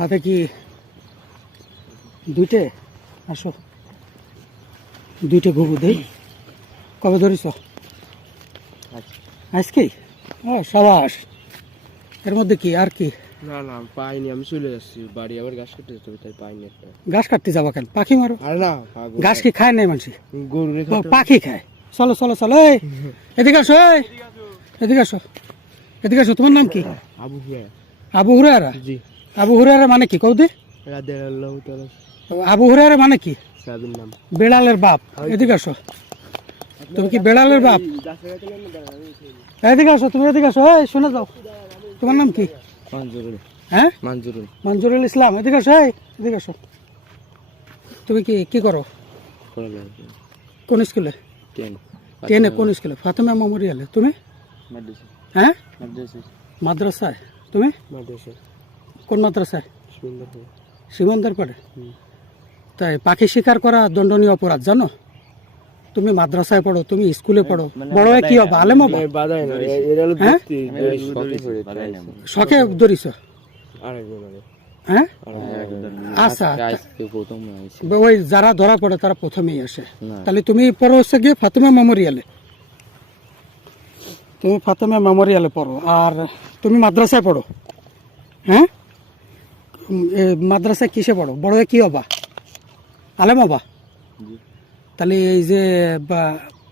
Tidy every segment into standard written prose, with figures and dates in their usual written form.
হাতে কি দুইটে? আসো, দুইটে ঘুঘু দেই। কবে ধরিস? আজকেই? ও সাবাস। এর মধ্যে কি আর কি? না না পাইনি, আমি চলে যাচ্ছি বাড়ি, আবার ঘাস কাটতে যেতে হবে, তাই পাইনি একটা। ঘাস কাটতে যাবা কেন? পাখি মারো। আর না ঘাস কি খায় নাই মানুষ? গরু ও, পাখি খায়। চলো চলো চলো, এই এদিকে আসো, এই এদিকে আসো, এদিকে আসো। তোমার নাম কি? আবু হুয়া। আবু হুরায়রা? জি। আবু হুরায়রা মানে কি কৌদি? রাদিয়াল্লাহু তাআলা আবু হুরায়রা মানে কি? সাহাবীর নাম। বেড়ালের বাপ। এদিকে আসো। তুমি কি বেড়ালের বাপ? এদিকে আসো, তুমি এদিকে আসো, এই শুনে যাও। তোমার নাম কি? মঞ্জুরুল। হ্যাঁ, মঞ্জুরুল। মঞ্জুরুল ইসলাম। এদিকে আসো, এই এদিকে আসো। তুমি কি কি করো? কোন স্কুলে? 10 টেনে। কোন স্কুলে? ফাতেমা মেমোরিয়ালে। তুমি? মাদ্রাসা। হ্যাঁ, মাদ্রাসা। মাদ্রাসায়। তুমি মাদ্রাসা। কোন মাদ্রাসায়? সুন্দর। সীমান্তের পাড়ে। তাই পাখি শিকার করা দণ্ডনীয় অপরাধ জানো? তুমি মাদ্রাসায় পড়ো, তুমি স্কুলে পড়ো, বড় হয়ে কি হবে? আলেম হবে? বাদাই না, এটা হলো হ্যাঁ? বুদ্ধি। শখে ধরিস? আরেকজন আরে। হ্যাঁ, আচ্ছা। ওই যারা ধরা পড়ে তারা প্রথমেই আসে। তাহলে তুমি পড়ো হচ্ছে গিয়ে ফাতেমা মেমোরিয়ালে। তুমি ফাতেমা মেমোরিয়ালে পড়ো, আর তুমি মাদ্রাসায় পড়ো। হ্যাঁ, মাদ্রাসায় কিসে পড়ো? বড় হয়ে কি হবা? আলেম হবা? তাহলে এই যে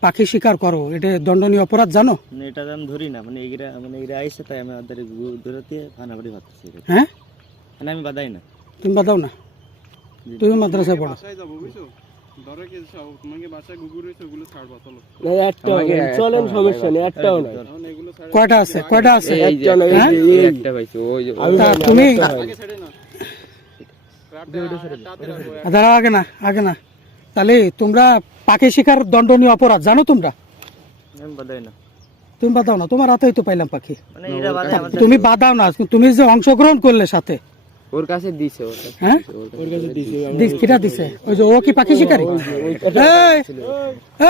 পাখি শিকার করো, এটা দণ্ডনীয় অপরাধ জানো? মানে এটা আমি ধরি না, মানে এগুলা আইসে, তাই আমি ওদের ধরতে ফানাফানি ভাবতেছি। হ্যাঁ, মানে আমি বাদাই না। তুমি বাদাও না, তুমি মাদ্রাসায় পড়ো। চলেন, সমস্যা নেই, একটাও নাই। কয়টা আছে? কয়টা আছে? হ্যাঁ? তা তুমি দাঁড়াও, আগে না, আগে না। তাহলে তোমরা পাখি শিকার দণ্ডনীয় অপরাধ জানো তোমরা? আমি বাদাই না। তুমি বাদাও না, তোমার হাতেই তো পাইলাম পাখি। মানে এরা বাদাই আমাদের। তুমি বাদাও না, তুমি যে অংশগ্রহণ করলে সাথে। ওর কাছে দিছে, হ্যাঁ, ওর কাছে দিছে। কিটা দিছে? ওই যে ও কি পাখি শিকারি? এই,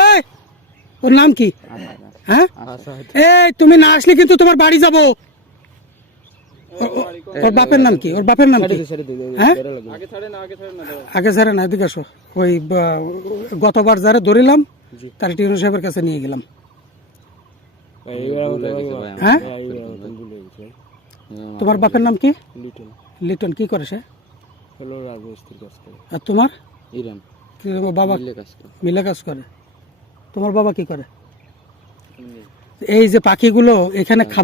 এই, ওর নাম কি? হ্যাঁ, এই তুমি না আসলে কিন্তু তোমার বাড়ি যাব। ওর বাপের নাম কি? ওর বাপের নাম কি? হ্যাঁ, আগে ছাড়ে না, এদিকে আসো। ওই গতবার যারা ধরিলাম তার টিউনো সাহেবের কাছে নিয়ে গেলাম। হ্যাঁ, তোমার বাপের নাম কি? লিটন। কি করে সে? আর তোমার? ইরান। তোমার বাবা মিলে কাজ করে। তোমার বাবা কি করে? এই যে পাখিগুলো এখানে খাবার